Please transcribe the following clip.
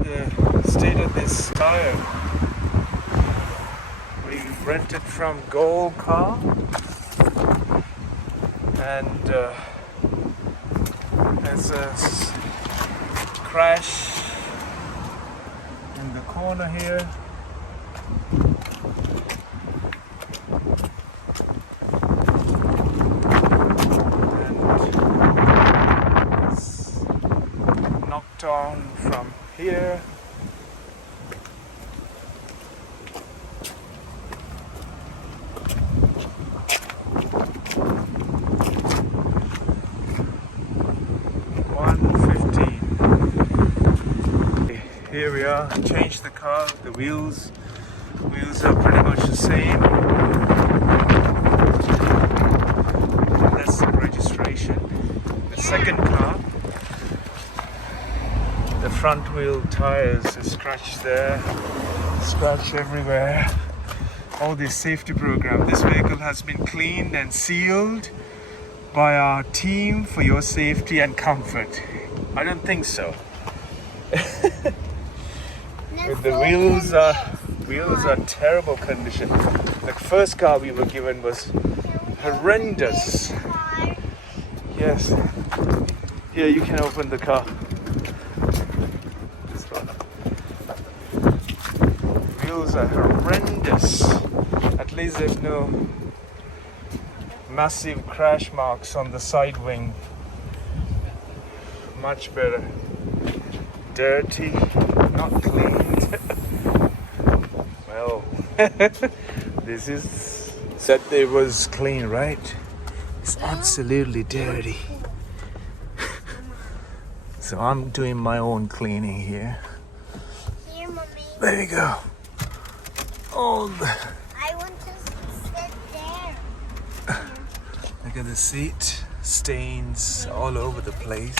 the state of this tire. We rented from Europcar, and there's a crash in the corner here. And it's knocked on from here. Here we are, changed the car, the wheels are pretty much the same. That's the registration. The second car, the front wheel tires are scratched there, scratch everywhere. All this safety program. This vehicle has been cleaned and sealed by our team for your safety and comfort. I don't think so. The wheels are terrible condition. The first car we were given was horrendous. Yes. Here, you can open the car. This one. Wheels are horrendous. At least there's no massive crash marks on the side wing. Much better. Dirty, not cleaned. Well, this is said it was clean, right? It's absolutely dirty. So I'm doing my own cleaning here. Here, Mommy. There you go. Oh, I want to sit there. look at the seat. Stains all over the place.